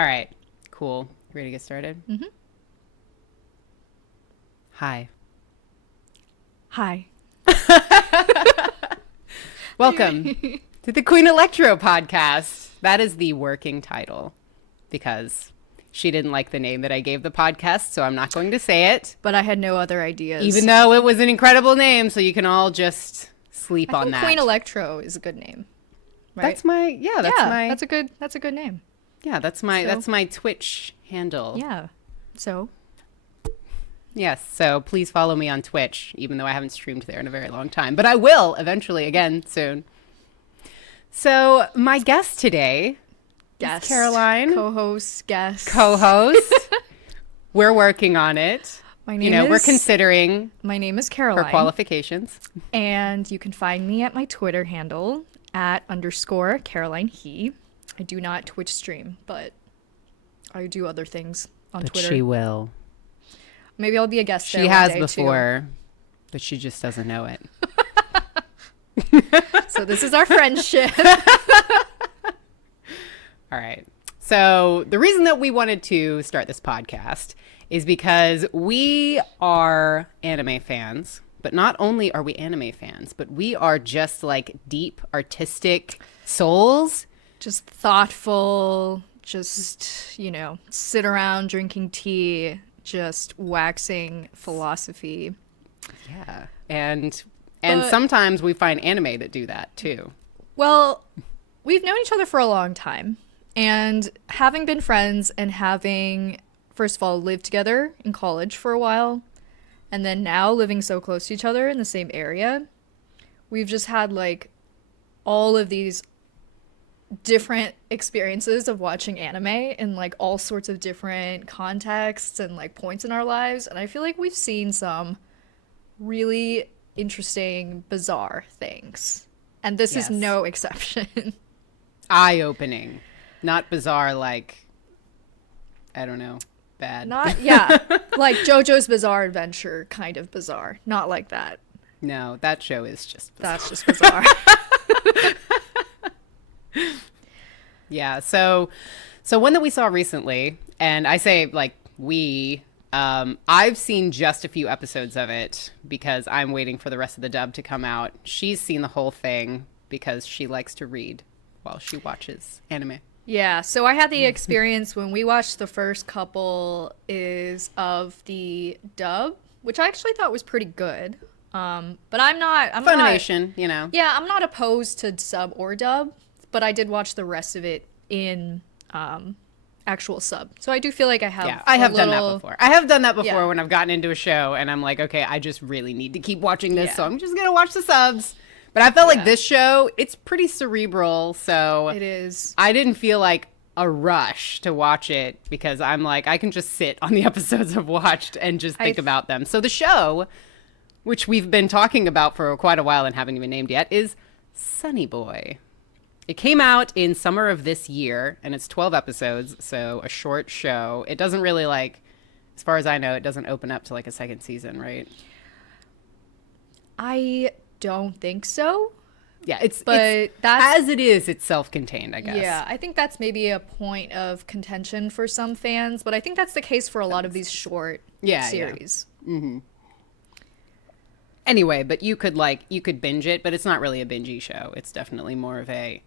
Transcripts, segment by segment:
All right. Cool. Ready to get started? Mm-hmm. Hi. Hi. Welcome to the Queen Electro podcast. That is the working title because she didn't like the name that I gave the podcast, so I'm not going to say it. But I had no other ideas. Even though it was an incredible name, so you can all just sleep on that. Queen Electro is a good name. Right? That's my That's a good name. Yeah, that's my Twitch handle. Yeah. So Yes, so please follow me on Twitch, even though I haven't streamed there in a very long time. But I will eventually again soon. So my guest today is Caroline. Co-host, guest. Co-host. We're working on it. We're considering my name is Caroline. Her qualifications. And you can find me at my Twitter handle @_Caroline He. I do not Twitch stream, but I do other things on Twitter. But she will. Maybe I'll be a guest there. She has before, but she just doesn't know it. So this is our friendship. All right. So the reason that we wanted to start this podcast is because we are anime fans. But not only are we anime fans, but we are just like deep artistic souls. Just thoughtful, just, sit around drinking tea, just waxing philosophy. Yeah. And sometimes we find anime that do that too. Well, we've known each other for a long time. And having been friends and having, first of all, lived together in college for a while, and then now living so close to each other in the same area, we've just had like all of these different experiences of watching anime in like all sorts of different contexts and like points in our lives. And I feel like we've seen some really interesting, bizarre things. And this is no exception. Eye-opening. Not bizarre like, I don't know, bad. Like JoJo's Bizarre Adventure kind of bizarre. Not like that. No, that show is just bizarre. That's just bizarre. Yeah, so one that we saw recently, and I say like I've seen just a few episodes of it because I'm waiting for the rest of the dub to come out. She's seen the whole thing because she likes to read while she watches anime. Yeah, so I had the experience when we watched the first couple of the dub, which I actually thought was pretty good. But I'm Funimation, Yeah, I'm not opposed to sub or dub, but I did watch the rest of it in actual sub. So I do feel like I have done that before. I have done that before when I've gotten into a show and I'm like, okay, I just really need to keep watching this, so I'm just going to watch the subs. But I felt like this show, it's pretty cerebral, so it is. I didn't feel like a rush to watch it because I'm like, I can just sit on the episodes I've watched and just think about them. So the show, which we've been talking about for quite a while and haven't even named yet, is Sonny Boy. It came out in summer of this year, and it's 12 episodes, so a short show. It doesn't really, as far as I know, it doesn't open up to, a second season, right? I don't think so. Yeah, it's as it is, it's self-contained, I guess. Yeah, I think that's maybe a point of contention for some fans, but I think that's the case for a lot of these short series. Yeah. Mm-hmm. Anyway, but you could binge it, but it's not really a bingey show. It's definitely more of a,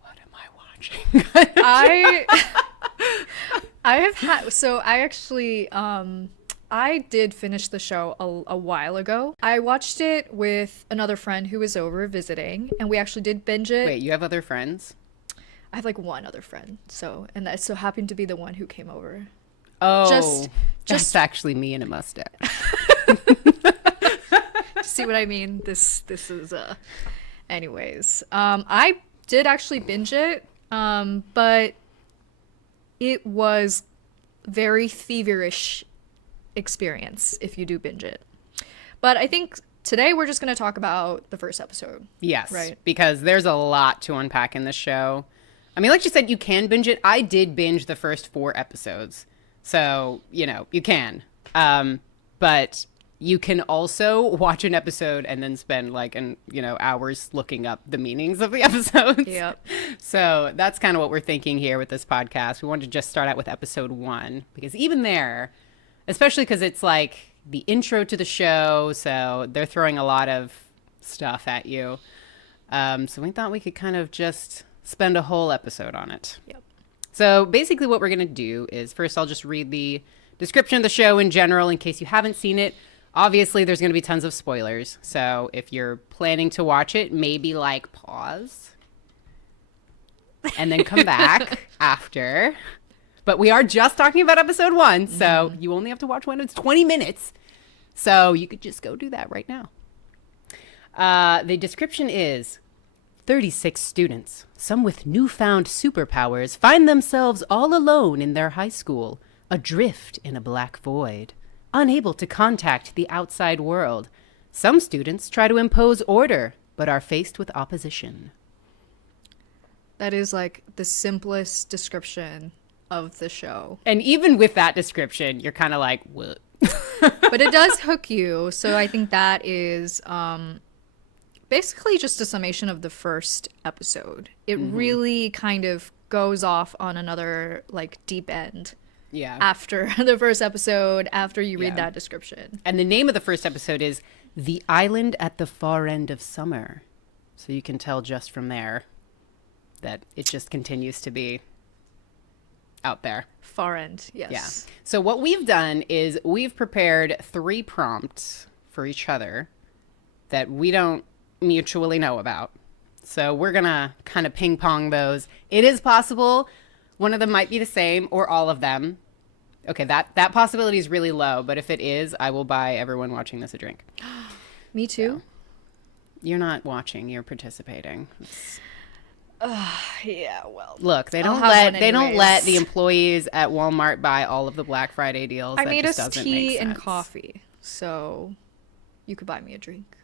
what am I watching? I did finish the show a while ago. I watched it with another friend who was over visiting, and we actually did binge it. Wait, you have other friends? I have one other friend, and that so happened to be the one who came over. Oh, just actually me and a mustache. See what I mean? This is anyways. I did actually binge it, but it was very feverish experience if you do binge it. But I think today we're just going to talk about the first episode. Yes, right? Because there's a lot to unpack in this show. I mean, like you said, you can binge it. I did binge the first 4 episodes. So, you can. But you can also watch an episode and then spend like hours looking up the meanings of the episodes. Yep. So that's kind of what we're thinking here with this podcast. We wanted to just start out with episode 1 because even there, especially because it's like the intro to the show, so they're throwing a lot of stuff at you. So we thought we could kind of just spend a whole episode on it. Yep. So basically what we're going to do is first I'll just read the description of the show in general in case you haven't seen it. Obviously, there's going to be tons of spoilers. So if you're planning to watch it, maybe like pause and then come back after. But we are just talking about episode 1. So you only have to watch one. It's 20 minutes. So you could just go do that right now. The description is 36 students, some with newfound superpowers, find themselves all alone in their high school, adrift in a black void. Unable to contact the outside world. Some students try to impose order, but are faced with opposition. That is like the simplest description of the show. And even with that description, you're kind of like, what? But it does hook you. So I think that is basically just a summation of the first episode. It really kind of goes off on another like deep end. Yeah. After the first episode, after you read that description. And the name of the first episode is The Island at the Far End of Summer. So you can tell just from there that it just continues to be out there. Far end, yes. Yeah. So what we've done is we've prepared 3 prompts for each other that we don't mutually know about. So we're going to kind of ping pong those. It is possible one of them might be the same or all of them. Okay, that possibility is really low, but if it is, I will buy everyone watching this a drink. Me too. So, you're not watching, you're participating. Yeah, well. Look, they don't let the employees at Walmart buy all of the Black Friday deals. I That made just us doesn't tea make and sense. coffee, so you could buy me a drink.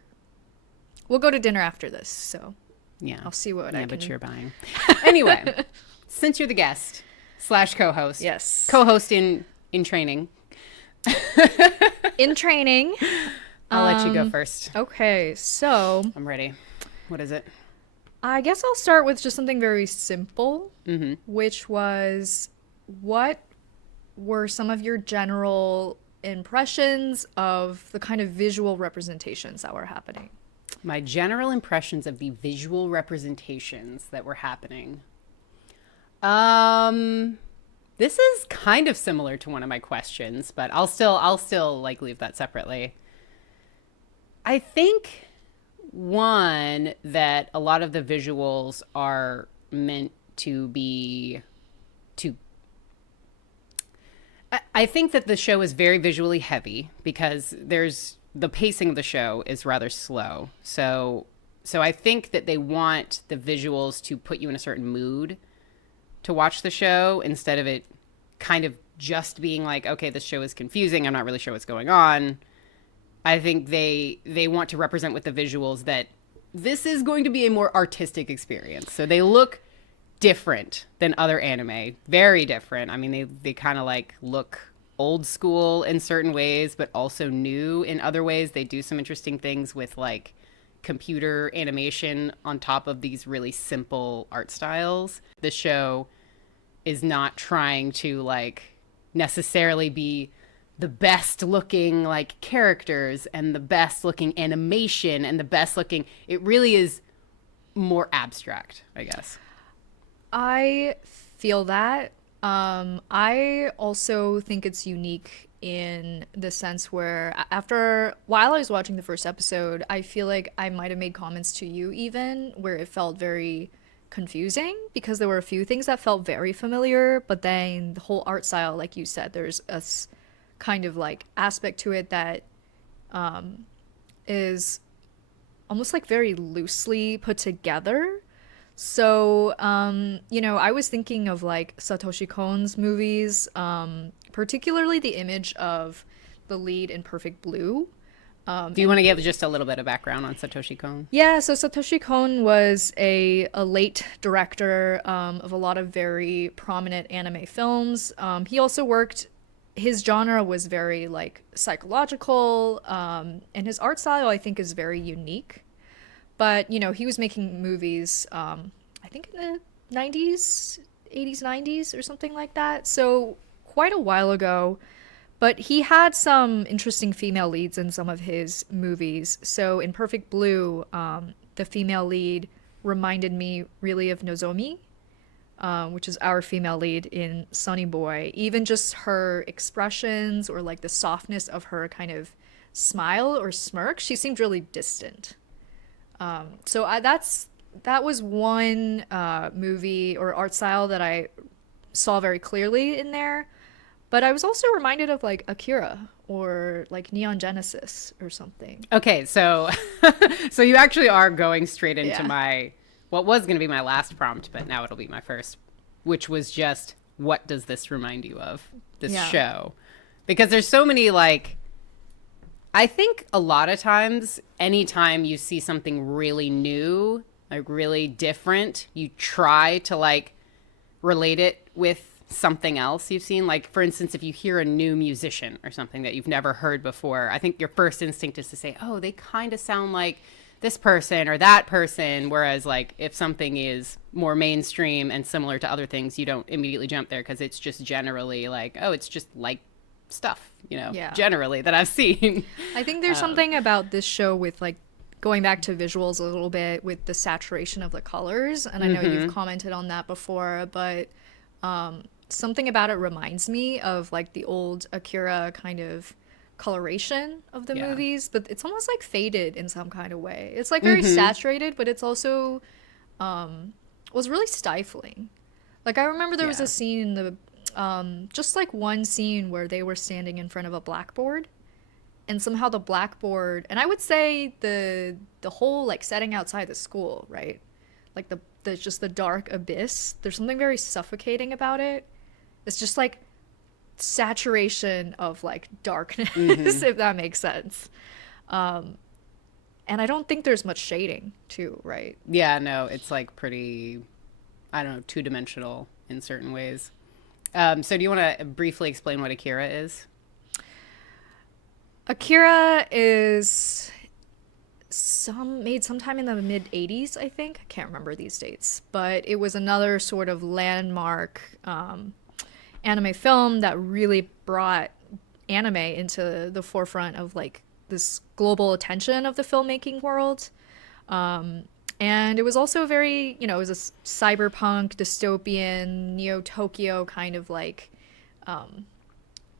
We'll go to dinner after this, so Yeah. I'll see what I can but do. you're buying. Anyway, since you're the guest / co-host. Yes. Co-host in training. In training. I'll let you go first. Okay, so I'm ready. What is it? I guess I'll start with just something very simple, which was what were some of your general impressions of the kind of visual representations that were happening? My general impressions of the visual representations that were happening. This is kind of similar to one of my questions, but I'll still like leave that separately. I think one that a lot of the visuals are meant to be I think that the show is very visually heavy because the pacing of the show is rather slow. So I think that they want the visuals to put you in a certain mood to watch the show instead of it kind of just being like, okay, this show is confusing. I'm not really sure what's going on. I think they want to represent with the visuals that this is going to be a more artistic experience. So they look different than other anime. Very different. I mean, they kind of like look old school in certain ways, but also new in other ways. They do some interesting things with like computer animation on top of these really simple art styles. The show is not trying to like necessarily be the best looking like characters and the best looking animation and the best looking. It really is more abstract, I guess. I feel that. I also think it's unique in the sense where while I was watching the first episode, I feel like I might have made comments to you even where it felt very confusing because there were a few things that felt very familiar, but then the whole art style, like you said, there's a kind of like aspect to it that is almost like very loosely put together. So, I was thinking of like Satoshi Kon's movies, particularly the image of the lead in Perfect Blue. Do you want to give just a little bit of background on Satoshi Kon? Yeah, so Satoshi Kon was a late director of a lot of very prominent anime films. He also worked his genre was very like psychological, and his art style I think is very unique. But you know, he was making movies, I think in the 90s, 80s, 90s, or something like that. So quite a while ago. But he had some interesting female leads in some of his movies. So in Perfect Blue, the female lead reminded me really of Nozomi, which is our female lead in Sonny Boy. Even just her expressions or like the softness of her kind of smile or smirk, she seemed really distant. That was one movie or art style that I saw very clearly in there. But I was also reminded of like Akira or like Neon Genesis or something. Okay, so so you actually are going straight into Yeah. my what was going to be my last prompt, but now it'll be my first, which was just what does this remind you of, this Yeah. show? Because there's so many like I think a lot of times anytime you see something really new, like really different, you try to like relate it with something else you've seen. Like, for instance, if you hear a new musician or something that you've never heard before, I think your first instinct is to say, oh, they kind of sound like this person or that person. Whereas, like, if something is more mainstream and similar to other things, you don't immediately jump there because it's just generally like, oh, it's just like stuff, you know, Yeah. generally that I've seen. I think there's something about this show with like going back to visuals a little bit with the saturation of the colors. And I know you've commented on that before, but something about it reminds me of like the old Akira kind of coloration of the Yeah. movies, but it's almost like faded in some kind of way. It's like very saturated, but it's also was really stifling. Like I remember there was Yeah. a scene in the just like one scene where they were standing in front of a blackboard, and somehow the blackboard, and I would say the whole like setting outside the school, right? Like the just the dark abyss. There's something very suffocating about it. It's just like saturation of like darkness, if that makes sense. And I don't think there's much shading too, right? Yeah, no, it's like pretty, I don't know, two-dimensional in certain ways. So do you want to briefly explain what Akira is? Akira is made sometime in the mid 80s, I think. I can't remember these dates, but it was another sort of landmark anime film that really brought anime into the forefront of like this global attention of the filmmaking world. And it was also very, you know, it was a cyberpunk, dystopian, Neo Tokyo kind of like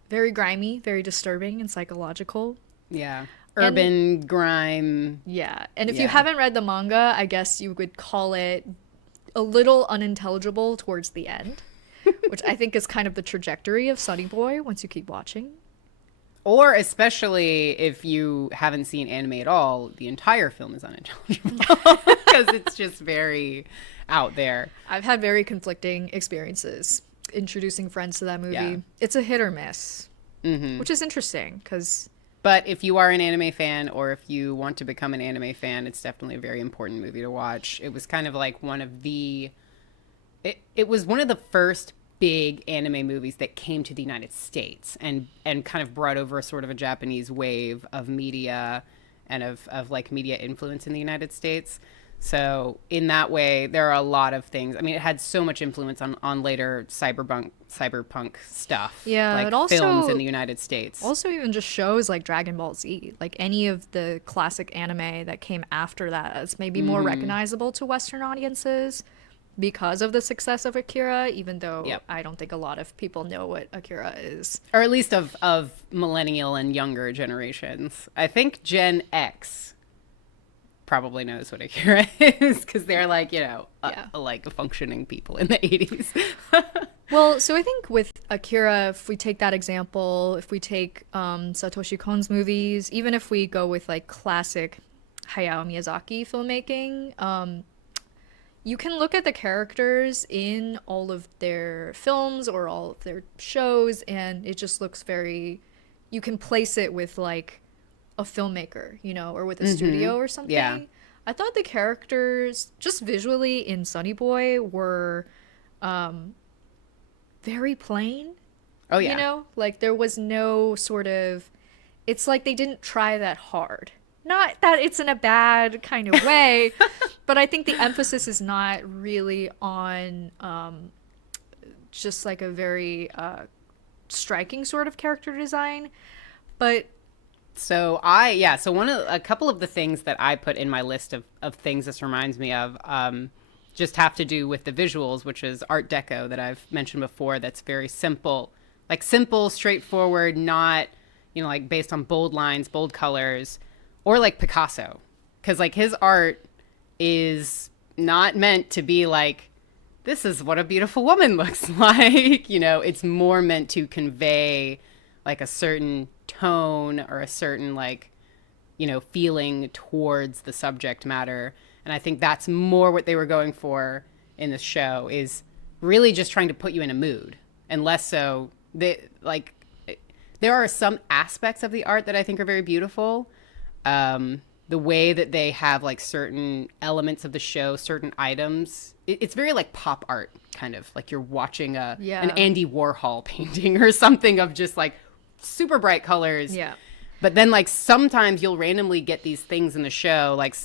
very grimy, very disturbing and psychological. Yeah. Urban grime. Yeah. And if you Yeah. haven't read the manga, I guess you would call it a little unintelligible towards the end, which I think is kind of the trajectory of Sonny Boy once you keep watching. Or especially if you haven't seen anime at all, the entire film is unintelligible because it's just very out there. I've had very conflicting experiences introducing friends to that movie. Yeah. It's a hit or miss, which is interesting because But if you are an anime fan or if you want to become an anime fan, it's definitely a very important movie to watch. It was kind of like one of the it was one of the first big anime movies that came to the United States and kind of brought over a sort of a Japanese wave of media and of like media influence in the United States. So in that way, there are a lot of things. I mean, it had so much influence on later cyberpunk stuff. Yeah, like it also- films in the United States. also even just shows like Dragon Ball Z, like any of the classic anime that came after that, it's maybe more recognizable to Western audiences because of the success of Akira, even though Yep. I don't think a lot of people know what Akira is. Or at least of millennial and younger generations. I think Gen X probably knows what Akira is because they're like, you know, Yeah. like functioning people in the 80s. Well, so I think with Akira, if we take that example, if we take Satoshi Kon's movies, even if we go with like classic Hayao Miyazaki filmmaking, you can look at the characters in all of their films or all of their shows, and it just looks very. You can place it with like a filmmaker, you know, or with a studio or something. Yeah. I thought the characters, just visually in Sonny Boy, were very plain. Oh You yeah. know, like there was no sort of, it's like they didn't try that hard. Not that it's in a bad kind of way, but I think the emphasis is not really on just like a very striking sort of character design. But So a couple of the things that I put in my list of things this reminds me of just have to do with the visuals, which is Art Deco that I've mentioned before. That's very simple, like simple, straightforward, not, like based on bold lines, bold colors, or like Picasso, because like his art is not meant to be like, this is what a beautiful woman looks like. It's more meant to convey like a certain tone or a certain like, feeling towards the subject matter. And I think that's more what they were going for in this show, is really just trying to put you in a mood, and less so there are some aspects of the art that I think are very beautiful. The way that they have like certain elements of the show, certain items, it's very like pop art, kind of like you're watching an Yeah. Andy Warhol painting or something, of just like super bright colors. yeah. But then like sometimes you'll randomly get these things in the show, like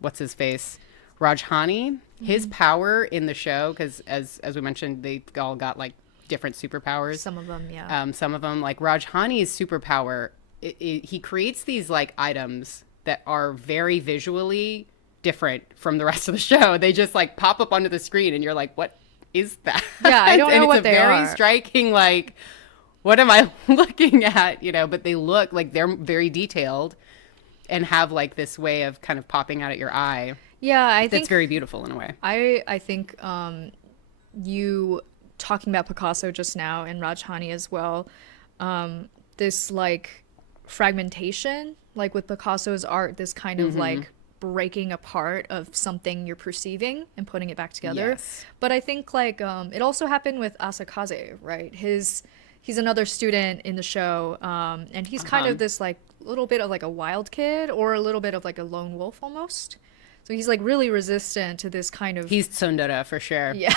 what's his face, Rajhani. His power in the show, because as we mentioned, they all got like different superpowers. Some of them, yeah. Some of them, like Rajhani's superpower, he creates these like items that are very visually different from the rest of the show. They just like pop up onto the screen, and you're like, what is that? Yeah, I don't know what they very are. striking, like, what am I looking at? But they look like they're very detailed and have like this way of kind of popping out at your eye. Yeah, I That's think very beautiful in a way. I think you talking about Picasso just now and Rajhani as well, this like fragmentation, like with Picasso's art, this kind of like breaking apart of something you're perceiving and putting it back together. Yes. But I think like it also happened with Asakaze, right? He's another student in the show, and he's kind of this like little bit of like a wild kid, or a little bit of like a lone wolf almost. So he's like really resistant to this kind of. He's tsundere for sure. Yeah.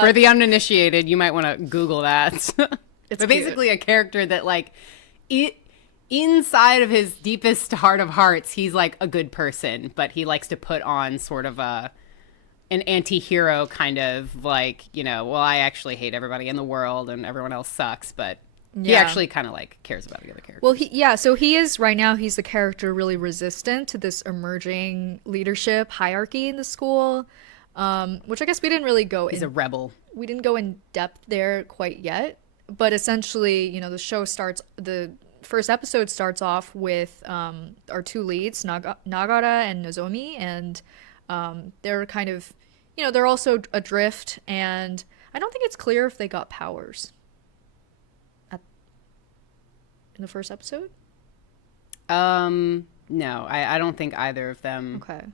For the uninitiated, you might want to Google that. It's but basically a character that like inside of his deepest heart of hearts, he's like a good person, but he likes to put on sort of an anti-hero kind of like, well, I actually hate everybody in the world and everyone else sucks, but he Yeah. actually kind of like cares about the other characters. Well, so he is right now. He's the character really resistant to this emerging leadership hierarchy in the school, which I guess we didn't really go He's a in. rebel. We didn't go in depth there quite yet, but essentially, the first episode starts off with our two leads, Nagara and Nozomi, and they're kind of, they're also adrift, and I don't think it's clear if they got powers in the first episode. No, I don't think either of them. Okay.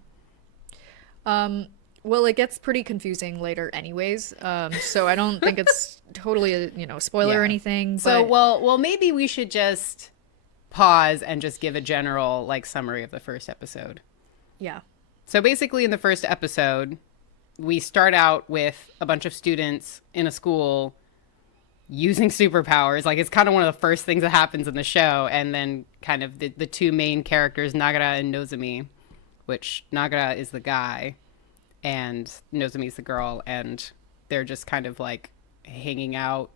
Well, it gets pretty confusing later anyways, so I don't think it's totally a spoiler or Yeah. anything. So, But well, maybe we should just pause and just give a general like summary of the first episode. yeah. So basically in the first episode, we start out with a bunch of students in a school using superpowers. Like, it's kind of one of the first things that happens in the show. And then kind of the two main characters, Nagara and Nozomi, which Nagara is the guy and Nozomi's the girl. And they're just kind of like hanging out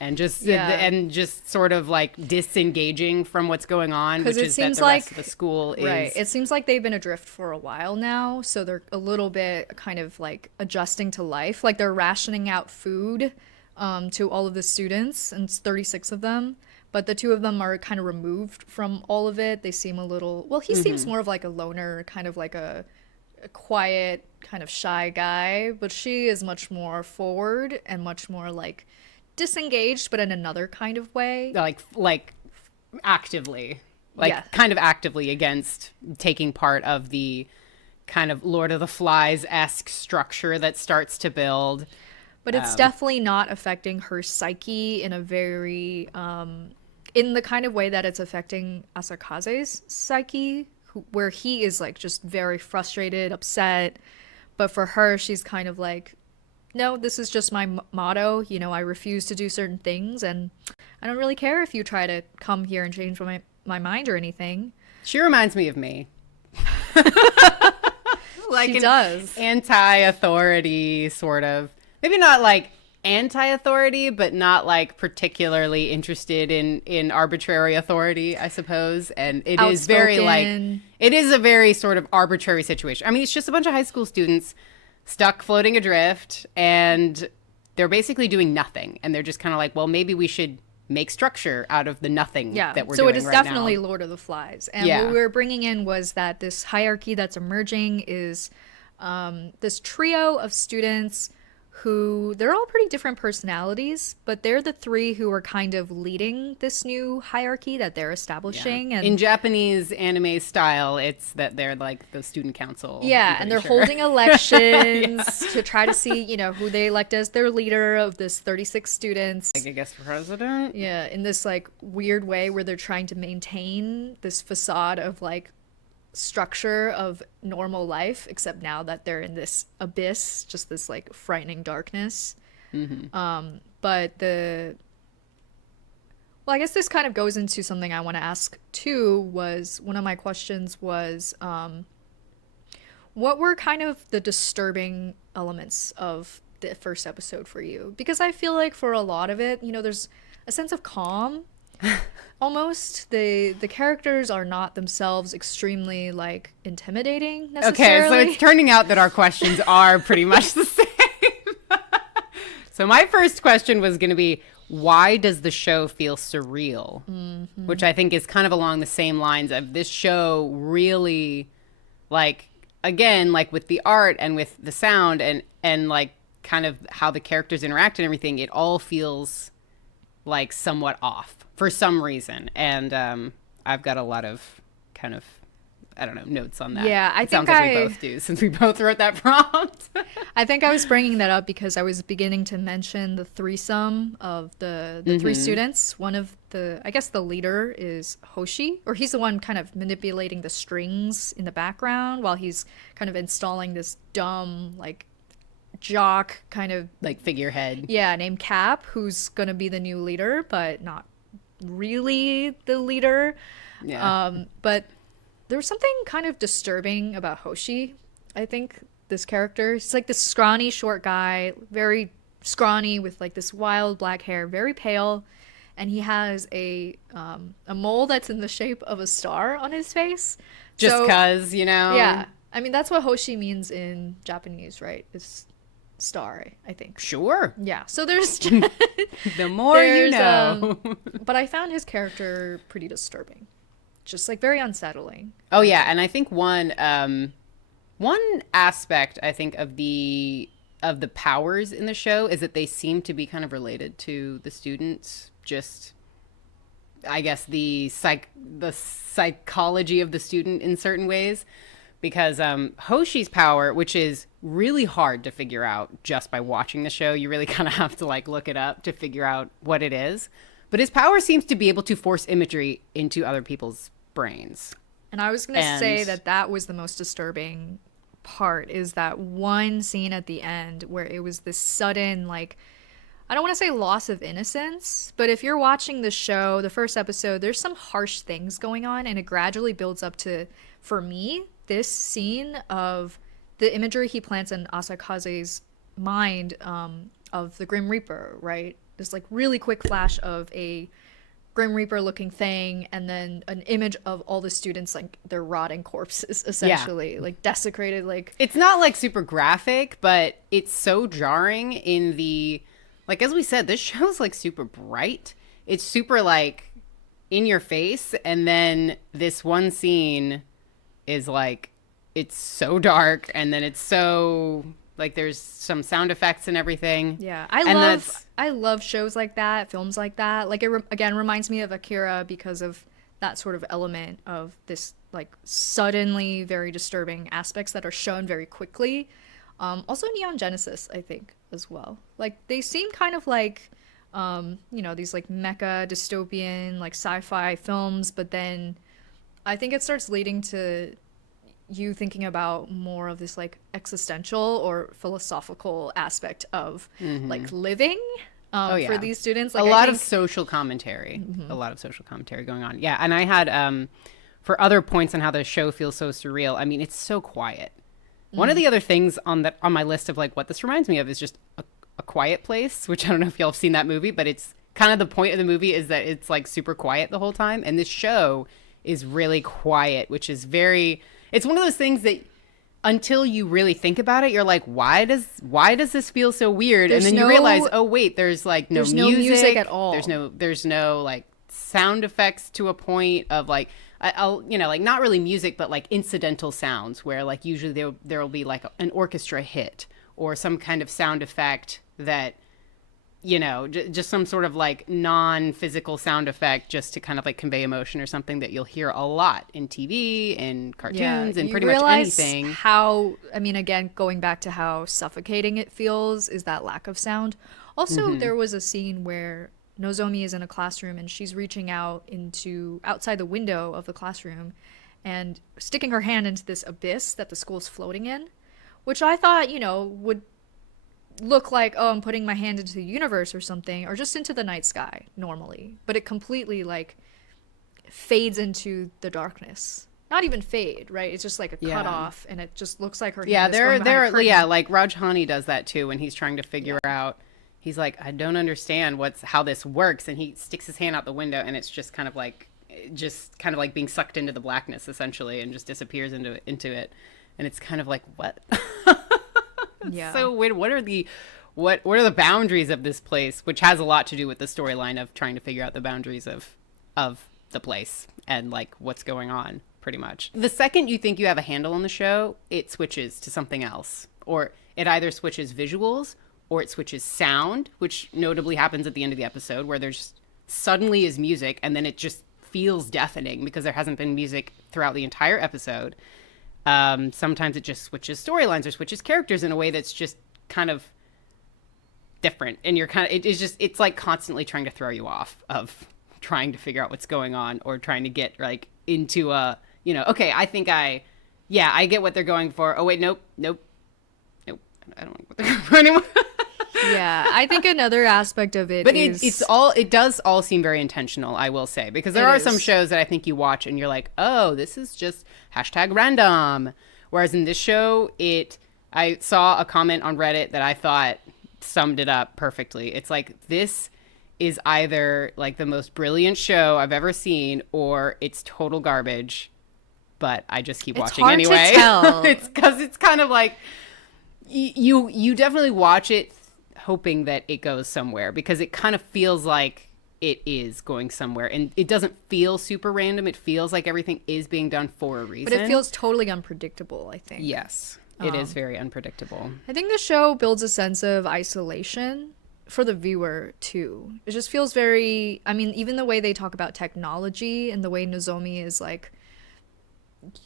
and just sort of like disengaging from what's going on, 'Cause which it is that seems the rest like- of the school is Right. It seems like they've been adrift for a while now, so they're a little bit kind of like adjusting to life. Like they're rationing out food to all of the students, and it's 36 of them. But the two of them are kind of removed from all of it. They seem a little. Well, he seems more of like a loner, kind of like a quiet, kind of shy guy. But she is much more forward and much more like disengaged, but in another kind of way. like actively, like Yeah. kind of actively against taking part of the kind of Lord of the Flies-esque structure that starts to build. But it's definitely not affecting her psyche in a very, in the kind of way that it's affecting Asakaze's psyche, where he is like just very frustrated, upset. But for her, she's kind of like no, this is just my motto. You know, I refuse to do certain things, and I don't really care if you try to come here and change my mind or anything. She reminds me of me. Like She an does. anti-authority sort of. Maybe not like anti-authority, but not like particularly interested in arbitrary authority, I suppose. And it is very like Outspoken. it is a very sort of arbitrary situation. I mean, it's just a bunch of high school students stuck floating adrift, and they're basically doing nothing. And they're just kind of like, well, maybe we should make structure out of the nothing Yeah, that we're so doing it is right definitely now. Lord of the Flies. And Yeah. what we were bringing in was that this hierarchy that's emerging is this trio of students who they're all pretty different personalities, but they're the three who are kind of leading this new hierarchy that they're establishing. And In Japanese anime style, it's that they're like the student council. yeah, I'm and they're pretty sure. holding elections to try to see, you know, who they elect as their leader of this 36 students. Like, I guess president. Yeah, in this like weird way where they're trying to maintain this facade of like structure of normal life, except now that they're in this abyss, just this like frightening darkness. But the well, I guess this kind of goes into something I want to ask too. Was one of my questions was what were kind of the disturbing elements of the first episode for you? Because I feel like for a lot of it, you know, there's a sense of calm almost. The characters are not themselves extremely like intimidating necessarily. Okay, so it's turning out that our questions are pretty much the same. So my first question was going to be, why does the show feel surreal? Which I think is kind of along the same lines of this show really, like, again, like with the art and with the sound and like kind of how the characters interact and everything, it all feels like somewhat off for some reason. And I've got a lot of kind of, I don't know, notes on that. Yeah, I It think sounds like we both do, since we both wrote that prompt. I think I was bringing that up because I was beginning to mention the threesome of the three students. One of the, I guess the leader is Hoshi, or he's the one kind of manipulating the strings in the background while he's kind of installing this dumb, like, jock kind of, Like figurehead. yeah, named Cap, who's going to be the new leader, but not really the leader. Yeah. But there was something kind of disturbing about Hoshi, I think, this character. He's like this scrawny, short guy, very scrawny with like this wild black hair, very pale, and he has a mole that's in the shape of a star on his face. Just So, cause, you know? yeah. I mean, that's what Hoshi means in Japanese, right? It's star, I think. Sure. Yeah. So there's The more you There's, know. but I found his character pretty disturbing. Just like very unsettling. Oh yeah, and I think one aspect I think of the powers in the show is that they seem to be kind of related to the students. Just, I guess, the psychology of the student in certain ways, because Hoshi's power, which is really hard to figure out just by watching the show, you really kind of have to like look it up to figure out what it is. But his power seems to be able to force imagery into other people's brains. And I was going to say And- that was the most disturbing part, is that one scene at the end where it was this sudden, like, I don't want to say loss of innocence, but if you're watching the show, the first episode, there's some harsh things going on, and it gradually builds up to, for me, this scene of the imagery he plants in Asakaze's mind of the Grim Reaper, right? This like really quick flash of a Grim Reaper looking thing, and then an image of all the students, like they're rotting corpses, essentially, like desecrated, like It's not like super graphic, but it's so jarring in the, like, as we said, this show's like super bright. It's super like in your face. And then this one scene is like, it's so dark. And then it's so like, there's some sound effects and everything. yeah. And I love shows like that, films like that. Like it again reminds me of Akira because of that sort of element of this like suddenly very disturbing aspects that are shown very quickly. Also Neon Genesis, I think, as well. Like they seem kind of like you know, these like mecha dystopian like sci-fi films, but then I think it starts leading to you thinking about more of this like existential or philosophical aspect of like living for these students. Like a lot of social commentary, a lot of social commentary going on. Yeah. And I had, for other points on how the show feels so surreal, I mean, it's so quiet. One of the other things on my list of like what this reminds me of is just a quiet place, which I don't know if y'all have seen that movie, but it's kind of the point of the movie is that it's like super quiet the whole time. And this show is really quiet, which is it's one of those things that until you really think about it, you're like, why does this feel so weird? And then you realize, oh wait, there's like no music at all. There's no like sound effects to a point of like, I'll like not really music, but like incidental sounds where like usually there will be like an orchestra hit or some kind of sound effect that, just some sort of like non-physical sound effect just to kind of like convey emotion or something that you'll hear a lot in TV and cartoons and pretty much anything. How, I mean, again, going back to how suffocating it feels is that lack of sound. Also, there was a scene where Nozomi is in a classroom and she's reaching out outside the window of the classroom and sticking her hand into this abyss that the school's floating in, which I thought, would look like, oh, I'm putting my hand into the universe or something, or just into the night sky normally. But it completely like fades into the darkness. Not even fade, right? It's just like a cut off, and it just looks like her hand is going behind a curtain. Like Rajhani does that too when he's trying to figure out. He's like, I don't understand how this works, and he sticks his hand out the window, and it's just kind of like being sucked into the blackness essentially, and just disappears into it, and it's kind of like what. Yeah. So what are the boundaries of this place, which has a lot to do with the storyline of trying to figure out the boundaries of the place and like what's going on pretty much. The second you think you have a handle on the show, it switches to something else, or it either switches visuals or it switches sound, which notably happens at the end of the episode where there's suddenly is music and then it just feels deafening because there hasn't been music throughout the entire episode. Sometimes it just switches storylines or switches characters in a way that's just kind of different. And it's like constantly trying to throw you off of trying to figure out what's going on or trying to get like into okay, I get what they're going for. Oh wait, nope. I don't know what they're going for anymore. Yeah, I think another aspect of it it does all seem very intentional, I will say, because there are some shows that I think you watch and you're like, oh, this is just #random. Whereas in this show, I saw a comment on Reddit that I thought summed it up perfectly. It's like, this is either like the most brilliant show I've ever seen or it's total garbage, but I just keep watching anyway. It's hard to tell. It's because it's kind of like, you definitely watch it hoping that it goes somewhere because it kind of feels like it is going somewhere and it doesn't feel super random. It feels like everything is being done for a reason. But it feels totally unpredictable, I think. Yes, it is very unpredictable. I think the show builds a sense of isolation for the viewer too. It just feels very, I mean, even the way they talk about technology and the way Nozomi is like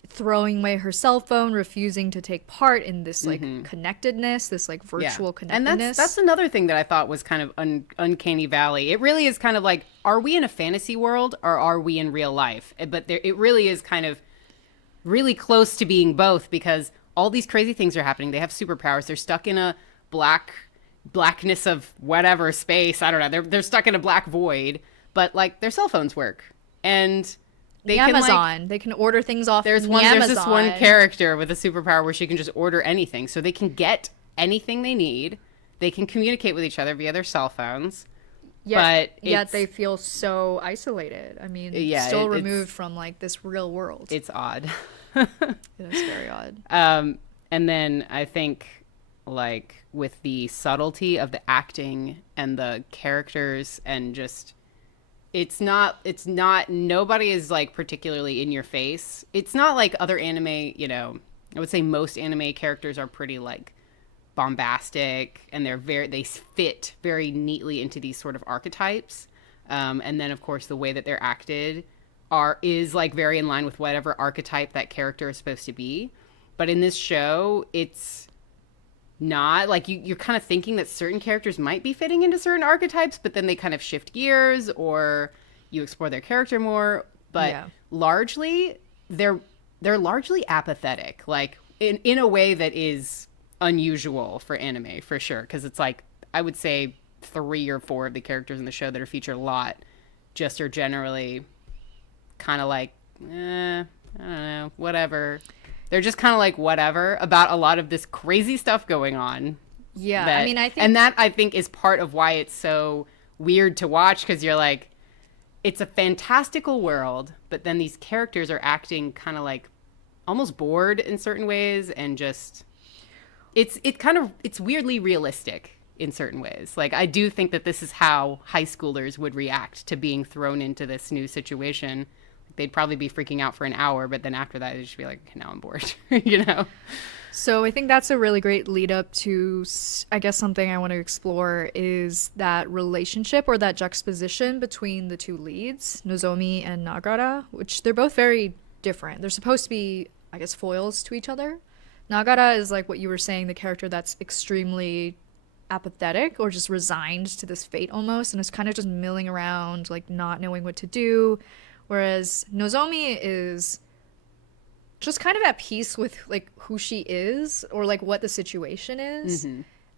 throwing away her cell phone, refusing to take part in this like connectedness, this like virtual connectedness. And that's another thing that I thought was kind of uncanny valley. It really is kind of like, are we in a fantasy world or are we in real life? But it really is kind of really close to being both because all these crazy things are happening. They have superpowers. They're stuck in a blackness of whatever space. I don't know. They're stuck in a black void, but like their cell phones work and they can, Amazon. They can order things off. There's this one character with a superpower where she can just order anything, so they can get anything they need. They can communicate with each other via their cell phones. Yet they feel so isolated. I mean, still removed from like this real world. It's odd. It is very odd. And then I think like with the subtlety of the acting and the characters and just. It's not, nobody is like particularly in your face. It's not like other anime, I would say most anime characters are pretty like bombastic and they fit very neatly into these sort of archetypes. And then of course the way that they're acted is like very in line with whatever archetype that character is supposed to be. But in this show, it's not like you're kind of thinking that certain characters might be fitting into certain archetypes, but then they kind of shift gears or you explore their character more. But largely they're they're largely apathetic, like in a way that is unusual for anime for sure. Because it's like I would say 3 or 4 of the characters in the show that are featured a lot just are generally kind of like, I don't know, whatever. They're just kind of like whatever about a lot of this crazy stuff going on. Yeah, That, I mean, I think, and that I think is part of why it's so weird to watch, because you're like, it's a fantastical world, but then these characters are acting kind of like almost bored in certain ways, and just it's weirdly realistic in certain ways. Like, I do think that this is how high schoolers would react to being thrown into this new situation. They'd probably be freaking out for an hour, but then after that, they'd just be like, okay, now I'm bored, you know? so I think that's a really great lead up to, I guess, something I want to explore is that relationship or that juxtaposition between the two leads, Nozomi and Nagara, which they're both very different. They're supposed to be, I guess, foils to each other. Nagara is like what you were saying, the character that's extremely apathetic or just resigned to this fate almost, and is kind of just milling around, like not knowing what to do. Whereas Nozomi is just kind of at peace with like who she is or like what the situation is.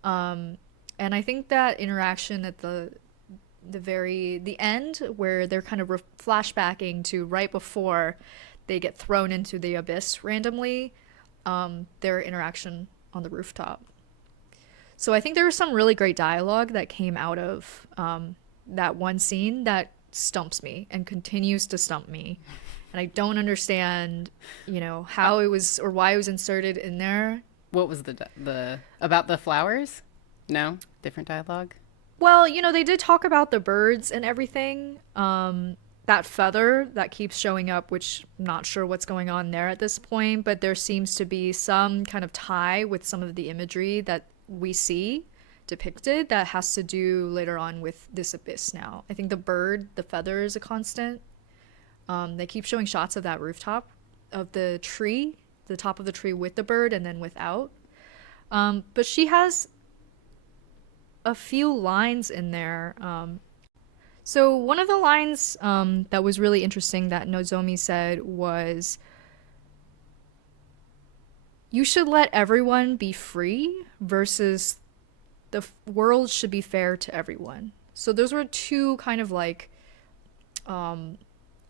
And I think that interaction at the end where they're kind of flashbacking to right before they get thrown into the abyss randomly, their interaction on the rooftop. So I think there was some really great dialogue that came out of that one scene that stumps me and continues to stump me. And I don't understand, how it was or why it was inserted in there. What was the about the flowers? No, different dialogue. Well, they did talk about the birds and everything. That feather that keeps showing up, which I'm not sure what's going on there at this point, but there seems to be some kind of tie with some of the imagery that we see depicted that has to do later on with this abyss now. I think the feather is a constant. They keep showing shots of that rooftop of the tree, the top of the tree with the bird and then without. But she has a few lines in there. So one of the lines that was really interesting that Nozomi said was, "You should let everyone be free," versus the world should be fair to everyone. So those were two kind of like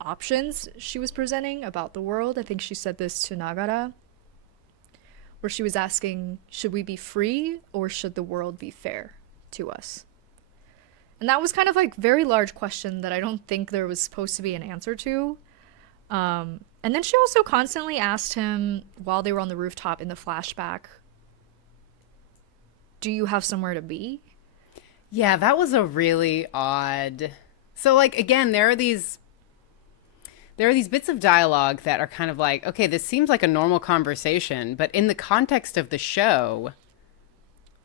options she was presenting about the world. I think she said this to Nagara, where she was asking, should we be free or should the world be fair to us? And that was kind of like very large question that I don't think there was supposed to be an answer to. And then she also constantly asked him while they were on the rooftop in the flashback, do you have somewhere to be? Yeah, that was a really odd. So like, again, there are these bits of dialogue that are kind of like, okay, this seems like a normal conversation, but in the context of the show,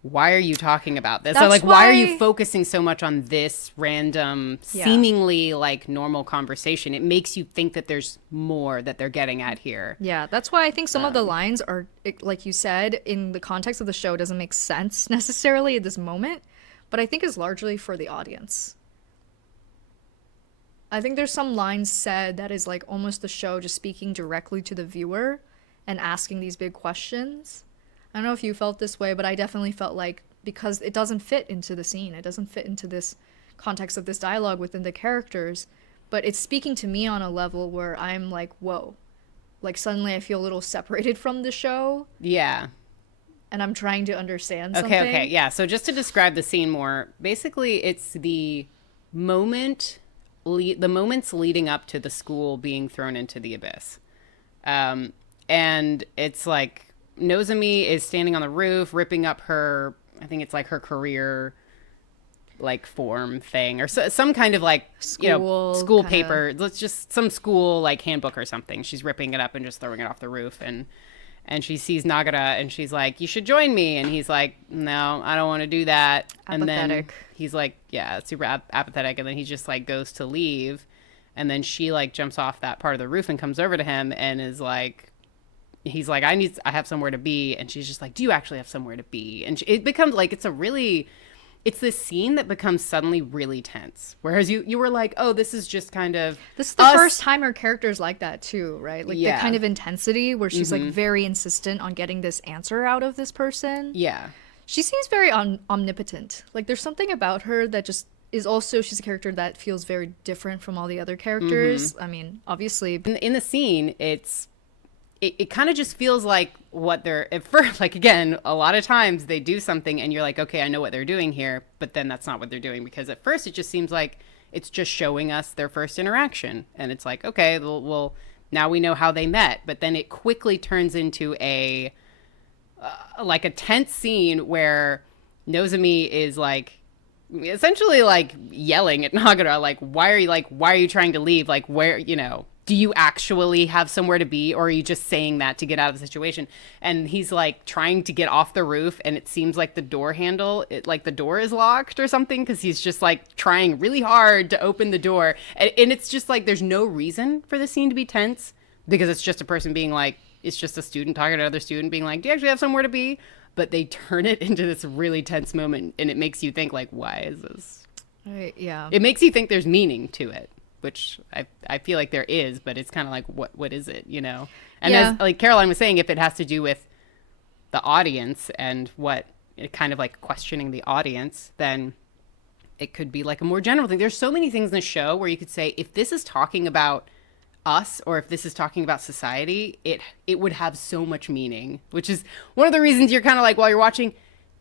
why are you talking about this? Or like, why are you focusing so much on this random, seemingly like normal conversation? It makes you think that there's more that they're getting at here. Yeah, that's why I think some of the lines are, like you said, in the context of the show doesn't make sense necessarily at this moment, but I think is largely for the audience. I think there's some lines said that is like almost the show just speaking directly to the viewer and asking these big questions. I don't know if you felt this way, but I definitely felt like, because it doesn't fit into the scene, it doesn't fit into this context of this dialogue within the characters, but it's speaking to me on a level where I'm like, whoa, like suddenly I feel a little separated from the show. Yeah. And I'm trying to understand something. Okay, yeah. So just to describe the scene more, basically it's the moments leading up to the school being thrown into the abyss. And it's like Nozomi is standing on the roof, ripping up her, I think it's like her career like form thing or some kind of like school paper. Let's just some school like handbook or something. She's ripping it up and just throwing it off the roof, and she sees Nagara and she's like, you should join me, and he's like, no, I don't want to do that. Apathetic. And then he's like, yeah, super apathetic, and then he just like goes to leave, and then she like jumps off that part of the roof and comes over to him and is like, he's like, I have somewhere to be, and she's just like, do you actually have somewhere to be? And it becomes like, it's a really it's this scene that becomes suddenly really tense. Whereas you were like, oh, this is just kind of This is the first time her character's like that too, right? Like the kind of intensity where she's like very insistent on getting this answer out of this person. Yeah. She seems very omnipotent. Like there's something about her that just is also, she's a character that feels very different from all the other characters. I mean, obviously. In the scene, it kind of just feels like what they're at first, like, again, a lot of times they do something and you're like, okay, I know what they're doing here, but then that's not what they're doing, because at first it just seems like it's just showing us their first interaction, and it's like, okay, well now we know how they met, but then it quickly turns into a like a tense scene where Nozomi is like essentially like yelling at Nagara, like, why are you trying to leave, like, where, do you actually have somewhere to be, or are you just saying that to get out of the situation? And he's like trying to get off the roof, and it seems like the door handle, like the door is locked or something, because he's just like trying really hard to open the door. And it's just like there's no reason for the scene to be tense, because it's just a person being like, it's just a student talking to another student being like, do you actually have somewhere to be? But they turn it into this really tense moment, and it makes you think, like, why is this? Right, yeah. It makes you think there's meaning to it, which I feel like there is, but it's kind of like, what is it, And as like Caroline was saying, if it has to do with the audience and what it kind of like questioning the audience, then it could be like a more general thing. There's so many things in the show where you could say, if this is talking about us, or if this is talking about society, it would have so much meaning, which is one of the reasons you're kind of like, while you're watching,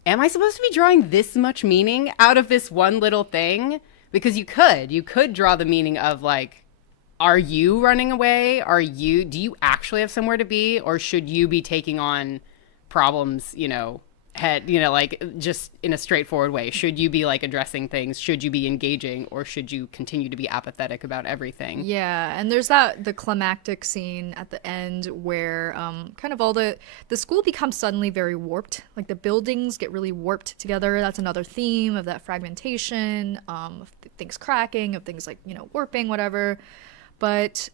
am I supposed to be drawing this much meaning out of this one little thing? Because you could draw the meaning of, like, are you running away? Do you actually have somewhere to be? Or should you be taking on problems, like just in a straightforward way? Should you be like addressing things? Should you be engaging? Or should you continue to be apathetic about everything? Yeah, and there's the climactic scene at the end where kind of all the school becomes suddenly very warped. Like the buildings get really warped together. That's another theme of that fragmentation, of things cracking, of things like, warping, whatever. But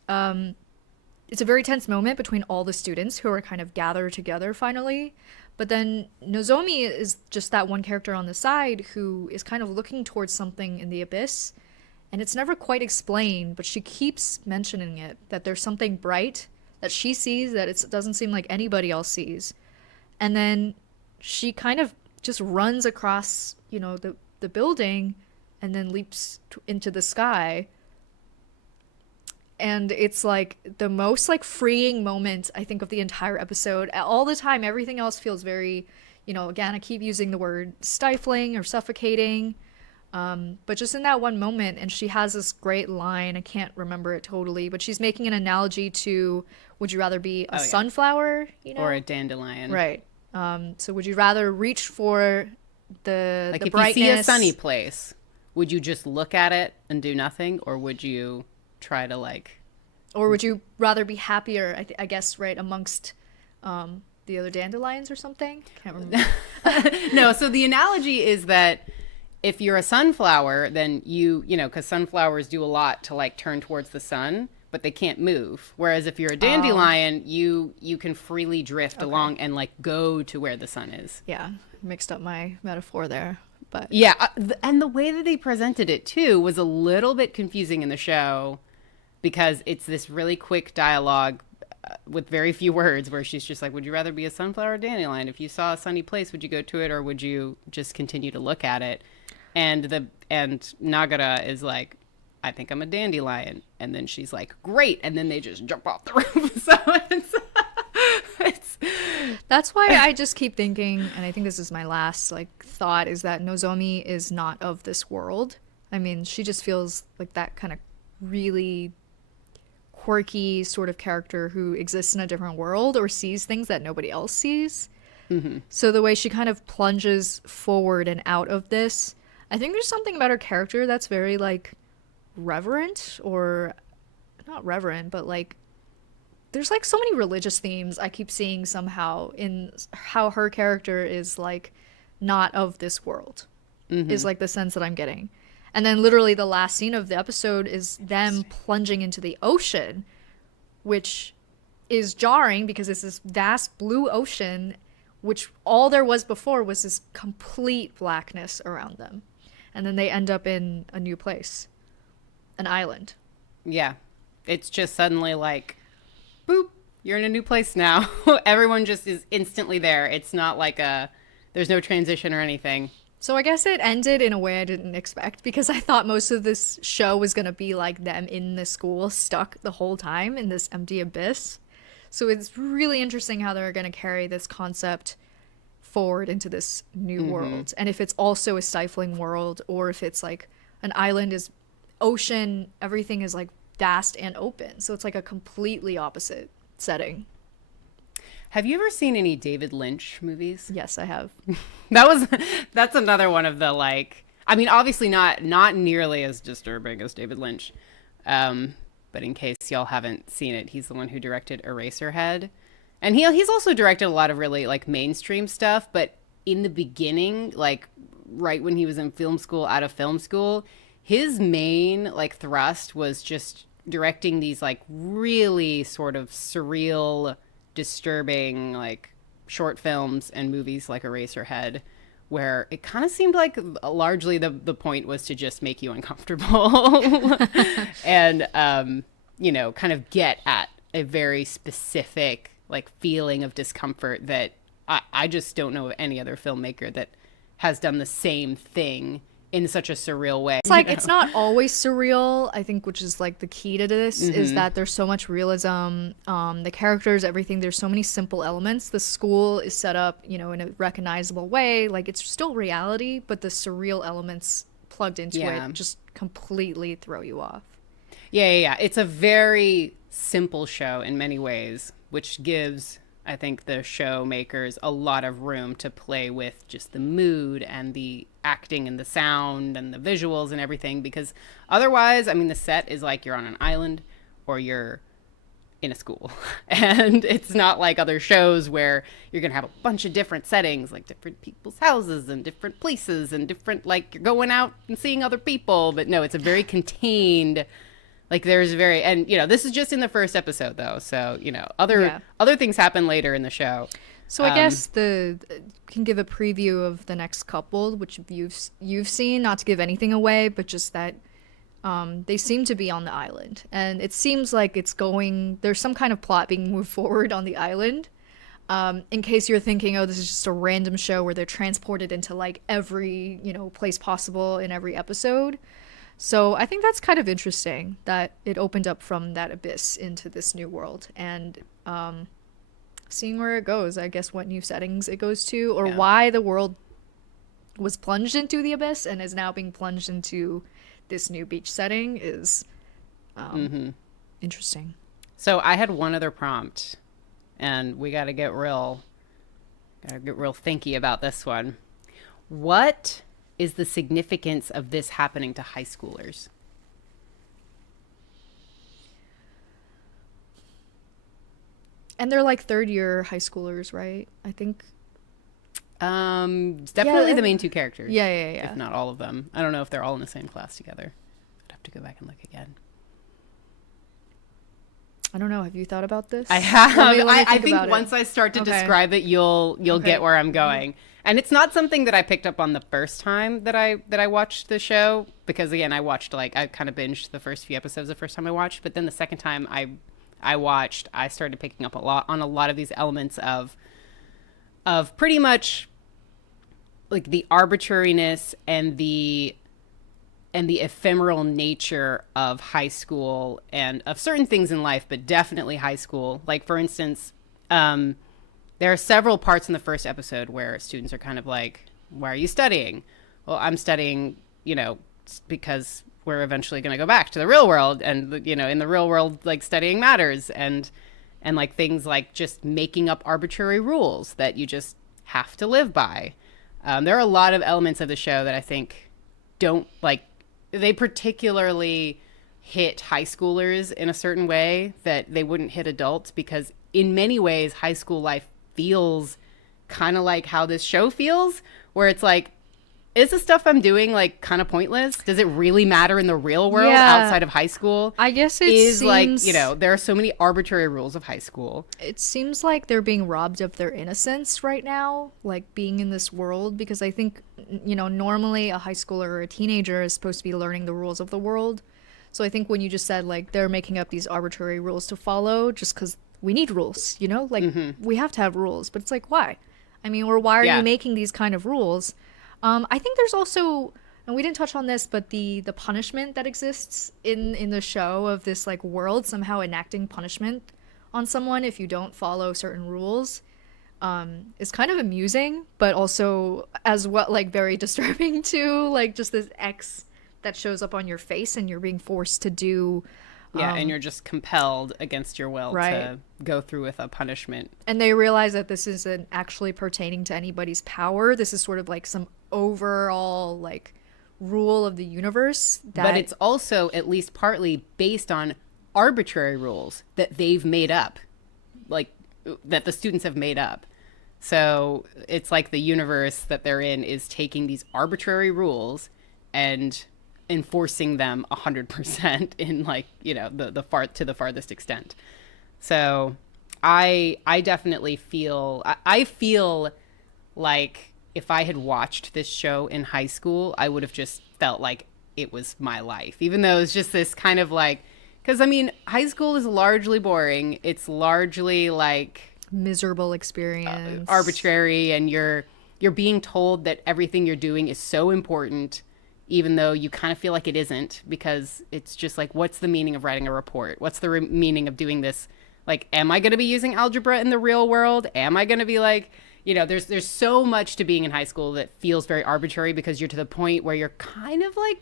it's a very tense moment between all the students who are kind of gathered together finally. But then Nozomi is just that one character on the side who is kind of looking towards something in the abyss. And it's never quite explained, but she keeps mentioning it, that there's something bright that she sees that it doesn't seem like anybody else sees. And then she kind of just runs across, the building and then leaps into the sky. And it's like the most like freeing moment, I think, of the entire episode. All the time, everything else feels very, again, I keep using the word stifling or suffocating. But just in that one moment, and she has this great line, I can't remember it totally, but she's making an analogy to, would you rather be a sunflower, or a dandelion? Right. So would you rather reach for the if brightness? You see a sunny place, would you just look at it and do nothing, or would you try to or would you rather be happier, I guess, right, amongst the other dandelions or something? Can't remember. No, so the analogy is that if you're a sunflower, then because sunflowers do a lot to like turn towards the sun, but they can't move. Whereas if you're a dandelion, you can freely drift along and like go to where the sun is. Yeah, mixed up my metaphor there. But yeah, and the way that they presented it too was a little bit confusing in the show, because it's this really quick dialogue with very few words where she's just like, would you rather be a sunflower or dandelion? If you saw a sunny place, would you go to it, or would you just continue to look at it? And Nagara is like, I think I'm a dandelion. And then she's like, great. And then they just jump off the roof. So it's that's why I just keep thinking, and I think this is my last thought, is that Nozomi is not of this world. I mean, she just feels like that kind of really quirky sort of character who exists in a different world or sees things that nobody else sees. Mm-hmm. So the way she kind of plunges forward and out of this, I think there's something about her character that's very reverent, or not reverent, but there's so many religious themes I keep seeing somehow in how her character is not of this world, is the sense that I'm getting. And then literally the last scene of the episode is them plunging into the ocean, which is jarring because it's this vast blue ocean which all there was before was this complete blackness around them. And then they end up in a new place, an island. Yeah. It's just suddenly like, boop, you're in a new place now. Everyone just is instantly there. It's not like there's no transition or anything. So I guess it ended in a way I didn't expect, because I thought most of this show was going to be like them in the school, stuck the whole time in this empty abyss. So it's really interesting how they're going to carry this concept forward into this new world. And if it's also a stifling world, or if it's like an island is ocean, everything is like vast and open. So it's like a completely opposite setting. Have you ever seen any David Lynch movies? Yes, I have. That's another one of the like, I mean, obviously not nearly as disturbing as David Lynch. But in case y'all haven't seen it, he's the one who directed Eraserhead. And he's also directed a lot of really like mainstream stuff, but in the beginning, like right when he was in film school, out of film school, his main like thrust was just directing these like really sort of surreal, disturbing like short films and movies like Eraserhead, where it kind of seemed like largely the point was to just make you uncomfortable and you know, kind of get at a very specific like feeling of discomfort that I just don't know of any other filmmaker that has done the same thing in such a surreal way. It's like, it's not always surreal, I think, which is like the key to this, is that there's so much realism. The characters, everything, there's so many simple elements. The school is set up, you know, in a recognizable way. Like, it's still reality, but the surreal elements plugged into it just completely throw you off. Yeah. It's a very simple show in many ways, which gives, I think, the show makers a lot of room to play with just the mood and the acting and the sound and the visuals and everything, because otherwise, I mean, the set is like you're on an island or you're in a school. And it's not like other shows where you're going to have a bunch of different settings, like different people's houses and different places and different, like you're going out and seeing other people. But no, it's a very contained, like there's very, and you know, this is just in the first episode though. So, you know, other things happen later in the show. So I guess can give a preview of the next couple, which you've seen, not to give anything away, but just that they seem to be on the island, and it seems like there's some kind of plot being moved forward on the island. In case you're thinking, oh, this is just a random show where they're transported into like every, you know, place possible in every episode. So I think that's kind of interesting that it opened up from that abyss into this new world, and seeing where it goes, I guess what new settings it goes to, or why the world was plunged into the abyss and is now being plunged into this new beach setting is interesting. So I had one other prompt, and we got to get real thinky about this one. What is the significance of this happening to high schoolers? And they're like third year high schoolers, right? I think. It's definitely the main two characters. Yeah. If not all of them. I don't know if they're all in the same class together. I'd have to go back and look again. I don't know. Have you thought about this? I have. I think about once I start to describe it, you'll get where I'm going. And it's not something that I picked up on the first time that I watched the show, because again, I kind of binged the first few episodes the first time I watched, but then the second time I watched, I started picking up a lot of these elements of pretty much like the arbitrariness and the ephemeral nature of high school and of certain things in life, but definitely high school. Like, for instance, there are several parts in the first episode where students are kind of like, why are you studying? Well, I'm studying, you know, because we're eventually going to go back to the real world, and, you know, in the real world, like, studying matters, and like things like just making up arbitrary rules that you just have to live by. There are a lot of elements of the show that I think don't, like, they particularly hit high schoolers in a certain way that they wouldn't hit adults, because in many ways high school life feels kind of like how this show feels, where it's like is the stuff I'm doing like kind of pointless? Does it really matter in the real world Yeah. outside of high school? I guess it Is seems like, you know, there are so many arbitrary rules of high school. it seems like they're being robbed of their innocence right now, like being in this world, because I think, normally a high schooler or a teenager is supposed to be learning the rules of the world. So I think when you just said like they're making up these arbitrary rules to follow just because we need rules, like we have to have rules, but it's like, why? I mean, or why are Yeah. you making these kind of rules? I think there's also, and we didn't touch on this, but the punishment that exists in the show of this like world somehow enacting punishment on someone if you don't follow certain rules is kind of amusing, but also as well like very disturbing too. Like just this X that shows up on your face and you're being forced to do. Yeah, and you're just compelled against your will Right. to go through with a punishment. And they realize that this isn't actually pertaining to anybody's power. This is sort of like some overall like rule of the universe that But it's also at least partly based on arbitrary rules that they've made up, like that the students have made up. So it's like the universe that they're in is taking these arbitrary rules and enforcing them 100% in like, the far to the farthest extent. So I definitely feel I feel like if I had watched this show in high school, I would have just felt like it was my life, even though it's just this kind of like, because I mean, high school is largely boring. It's largely like miserable experience. arbitrary, and you're being told that everything you're doing is so important, even though you kind of feel like it isn't, because it's just like, what's the meaning of writing a report? What's the meaning of doing this? Like, am I going to be using algebra in the real world? Am I going to be like, there's so much to being in high school that feels very arbitrary, because you're to the point where you're kind of like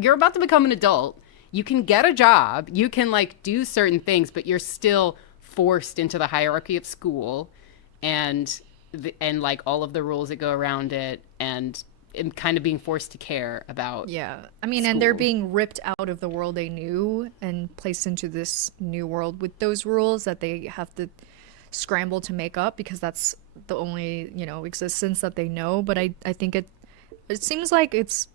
you're about to become an adult. You can get a job, you can like do certain things, but you're still forced into the hierarchy of school and like all of the rules that go around it, and kind of being forced to care about. Yeah. I mean, and they're School. being ripped out of the world they knew and placed into this new world with those rules that they have to scramble to make up because that's the only, existence that they know. But I think it seems like it's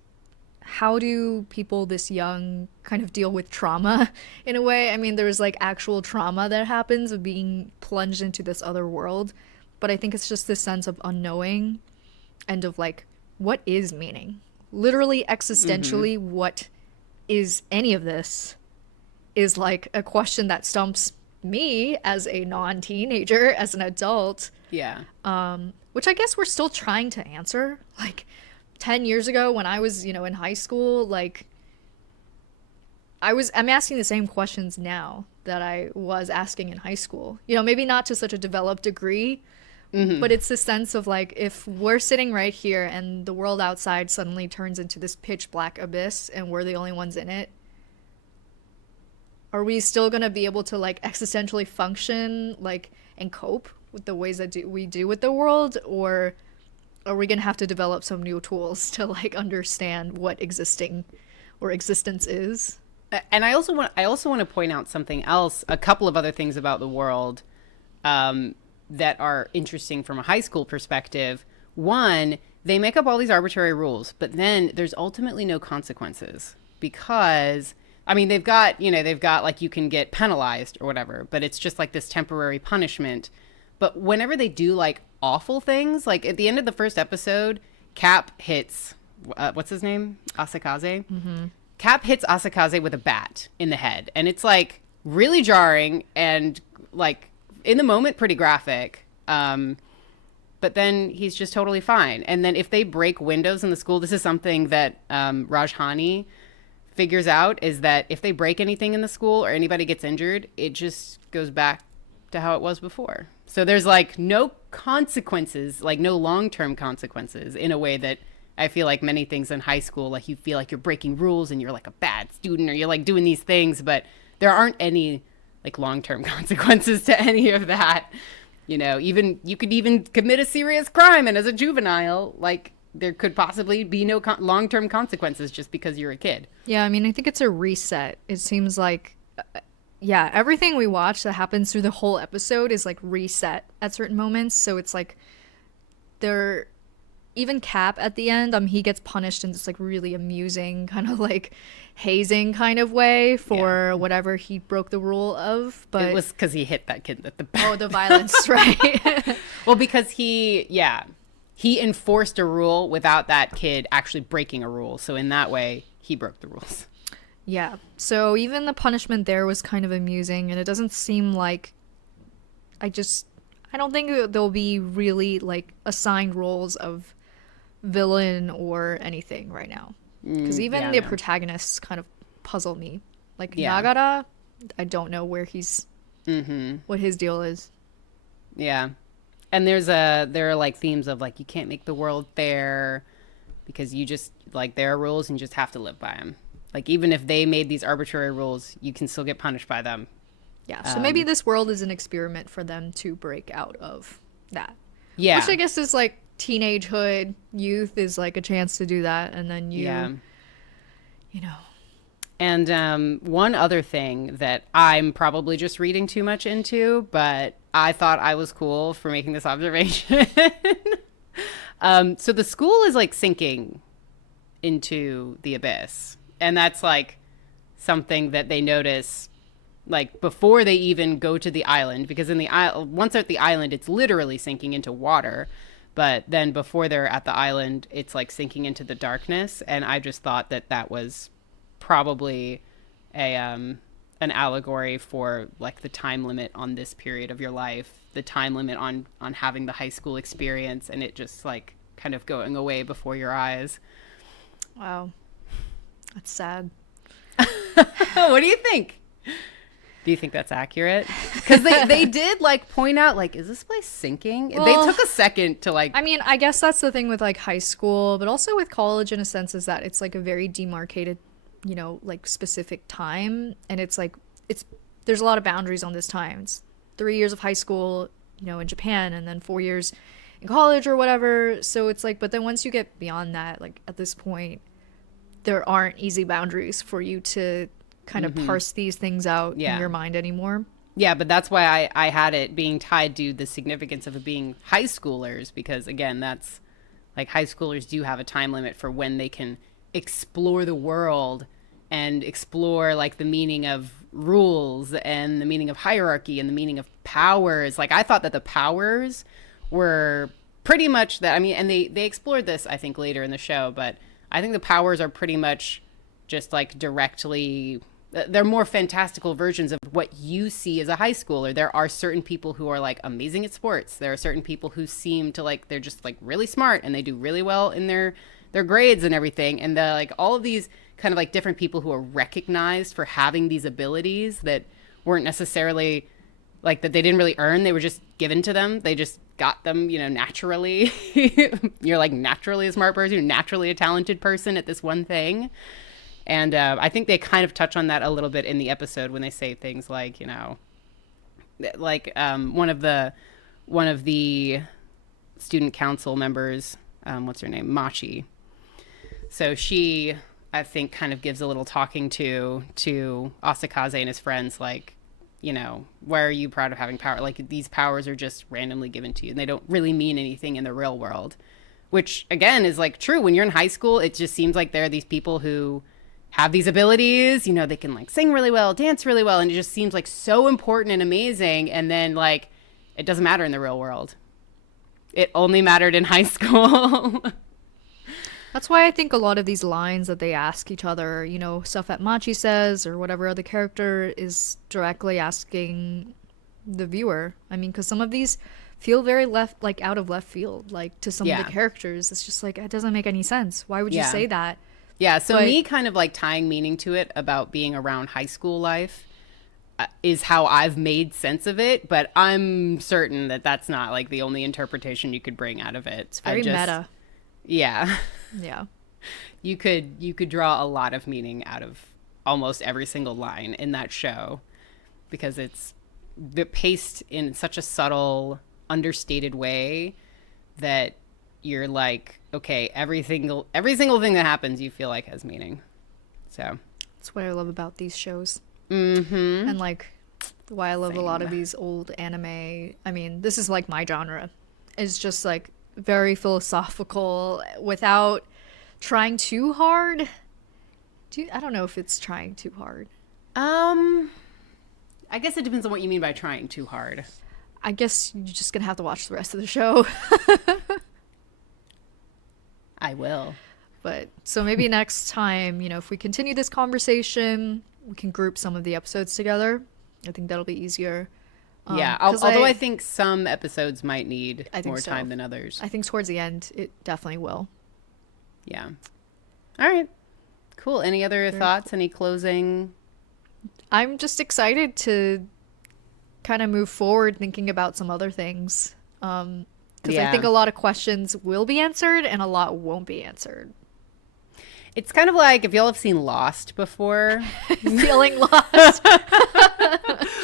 how do people this young kind of deal with trauma in a way? I mean, there's like actual trauma that happens of being plunged into this other world, but I think it's just this sense of unknowing and of like, what is meaning? Literally, existentially, what is any of this is like a question that stumps me as a non-teenager, as an adult, Yeah. which I guess we're still trying to answer. Like 10 years ago when I was, in high school, like I'm asking the same questions now that I was asking in high school. Maybe not to such a developed degree, but it's the sense of like, if we're sitting right here and the world outside suddenly turns into this pitch black abyss and we're the only ones in it, are we still going to be able to like existentially function like and cope with the ways that we do with the world, or are we going to have to develop some new tools to like understand what existing or existence is? And I also want to point out something else, a couple of other things about the world that are interesting from a high school perspective. One, they make up all these arbitrary rules, but then there's ultimately no consequences, because I mean, they've got like, you can get penalized or whatever, but it's just like this temporary punishment. But whenever they do like awful things, like at the end of the first episode, Cap hits what's his name? Asakaze. Cap hits Asakaze with a bat in the head, and it's like really jarring and like in the moment pretty graphic. But then he's just totally fine. And then if they break windows in the school, this is something that Rajhani figures out, is that if they break anything in the school or anybody gets injured, it just goes back to how it was before. So there's like no consequences, like no long-term consequences, in a way that I feel like many things in high school, like you feel like you're breaking rules and you're like a bad student, or you're like doing these things, but there aren't any like long-term consequences to any of that. Even you could even commit a serious crime, and as a juvenile, like there could possibly be no long-term consequences just because you're a kid. Yeah, I mean, I think it's a reset. It seems like, yeah, everything we watch that happens through the whole episode is like reset at certain moments. So it's like they're even Cap at the end, he gets punished in this like really amusing kind of like hazing kind of way for whatever he broke the rule of. But it was because he hit that kid at the back. Oh, the violence, right? Well, because he enforced a rule without that kid actually breaking a rule. So in that way, he broke the rules. Yeah. So even the punishment there was kind of amusing, and it doesn't seem like I don't think there'll be really like assigned roles of villain or anything right now. Because even the protagonists kind of puzzle me. Like Nagara, I don't know where he's what his deal is. Yeah. And there are like themes of like you can't make the world fair because you just like there are rules and you just have to live by them. Like even if they made these arbitrary rules, you can still get punished by them. Yeah, so maybe this world is an experiment for them to break out of that. Yeah. Which I guess is like teenagehood, youth is like a chance to do that, and then you know. And one other thing that I'm probably just reading too much into, but I thought I was cool for making this observation. So the school is like sinking into the abyss. And that's like something that they notice like before they even go to the island, because in the once they're at the island, it's literally sinking into water. But then before they're at the island, it's like sinking into the darkness. And I just thought that that was probably an allegory for like the time limit on this period of your life, the time limit on having the high school experience, and it just like kind of going away before your eyes. Wow. That's sad. What do you think? Do you think that's accurate? Because they did like point out like, is this place sinking? Well, they took a second to like. I mean, I guess that's the thing with like high school, but also with college in a sense is that it's like a very demarcated, you know, like specific time, and it's like there's a lot of boundaries on this time. It's 3 years of high school, you know, in Japan, and then 4 years in college or whatever. So it's like, but then once you get beyond that, like at this point, there aren't easy boundaries for you to kind of parse these things out in your mind anymore. Yeah, but that's why I had it being tied to the significance of it being high schoolers, because again, that's like high schoolers do have a time limit for when they can explore the world and explore like the meaning of rules and the meaning of hierarchy and the meaning of powers. Like I thought that the powers were pretty much that. I mean, and they explored this I think later in the show, but I think the powers are pretty much just like directly, they're more fantastical versions of what you see as a high schooler. There are certain people who are like amazing at sports. There are certain people who seem to like, they're just like really smart and they do really well in their grades and everything. And the like all of these kind of like different people who are recognized for having these abilities that weren't necessarily like that they didn't really earn. They were just given to them. They just got them, you know, naturally. You're like naturally a smart person, you're naturally a talented person at this one thing. And I think they kind of touch on that a little bit in the episode when they say things like, you know, like one of the student council members, what's her name? Machi. So she, I think, kind of gives a little talking to Asakaze and his friends, like, you know, why are you proud of having power? Like these powers are just randomly given to you and they don't really mean anything in the real world, which again is like true. When you're in high school, it just seems like there are these people who have these abilities, you know, they can like sing really well, dance really well. And it just seems like so important and amazing. And then like, it doesn't matter in the real world. It only mattered in high school. That's why I think a lot of these lines that they ask each other, you know, stuff that Machi says or whatever other character is directly asking the viewer. I mean, because some of these feel very like out of left field, like to some of the characters. It's just like, it doesn't make any sense. Why would you say that? Yeah, so me kind of like tying meaning to it about being around high school life is how I've made sense of it, but I'm certain that that's not like the only interpretation you could bring out of it. It's very meta. Yeah. Yeah. You could draw a lot of meaning out of almost every single line in that show because it's paced in such a subtle, understated way that you're like, okay, every single thing that happens you feel like has meaning. So that's what I love about these shows. Mm-hmm. And like why I love a lot of these old anime. I mean, this is like my genre. It's just like very philosophical without trying too hard. I don't know if it's trying too hard. I guess it depends on what you mean by trying too hard. I guess you're just gonna have to watch the rest of the show. I will. But so maybe next time, if we continue this conversation, we can group some of the episodes together. I think that'll be easier. Yeah, although I think some episodes might need more time than others. I think towards the end, it definitely will. Yeah. All right. Cool. Any other thoughts? Any closing? I'm just excited to kind of move forward thinking about some other things. Because I think a lot of questions will be answered and a lot won't be answered. It's kind of like if y'all have seen Lost before. Feeling lost.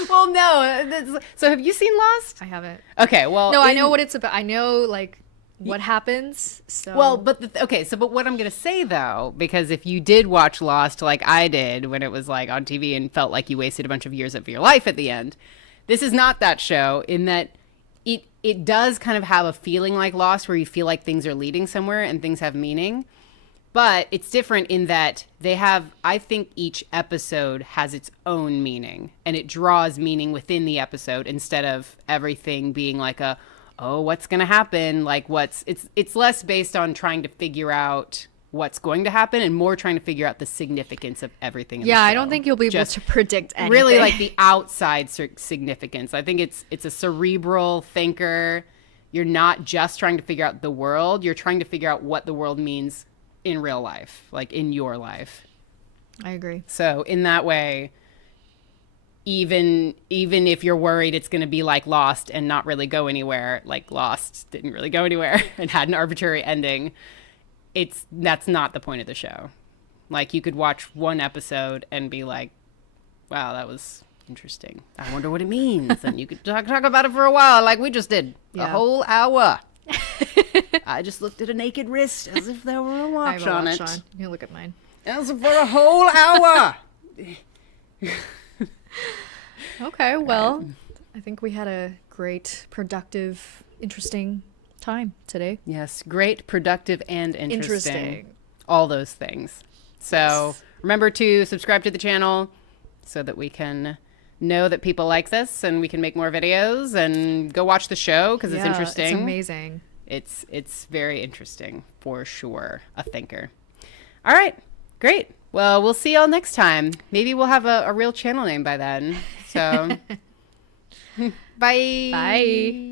Well, no. So have you seen Lost? I haven't. Okay, well. No, I know what it's about. I know, what happens. So. Well, but but what I'm going to say, though, because if you did watch Lost like I did when it was, on TV and felt like you wasted a bunch of years of your life at the end, this is not that show in that it does kind of have a feeling like Lost where you feel like things are leading somewhere and things have meaning. But it's different in that I think each episode has its own meaning and it draws meaning within the episode instead of everything being what's going to happen? It's less based on trying to figure out what's going to happen and more trying to figure out the significance of everything in the show. I don't think you'll be able to predict anything. Really the outside significance. I think it's a cerebral thinker. You're not just trying to figure out the world. You're trying to figure out what the world means in real life, in your life. I agree. So in that way, even if you're worried it's going to be like Lost and not really go anywhere, like Lost didn't really go anywhere and had an arbitrary ending, that's not the point of the show. You could watch one episode and be like, wow, that was interesting. I wonder what it means. And you could talk about it for a while like we just did. A whole hour. I just looked at a naked wrist as if there were a watch on it. You can look at mine. As if for a whole hour. Okay, well, I think we had a great, productive, interesting time today. Yes, great, productive, and interesting. All those things. So remember to subscribe to the channel so that we can know that people like this and we can make more videos, and go watch the show because it's interesting. It's amazing. It's very interesting for sure. A thinker. All right, great. Well, we'll see y'all next time. Maybe we'll have a real channel name by then. So, bye. Bye.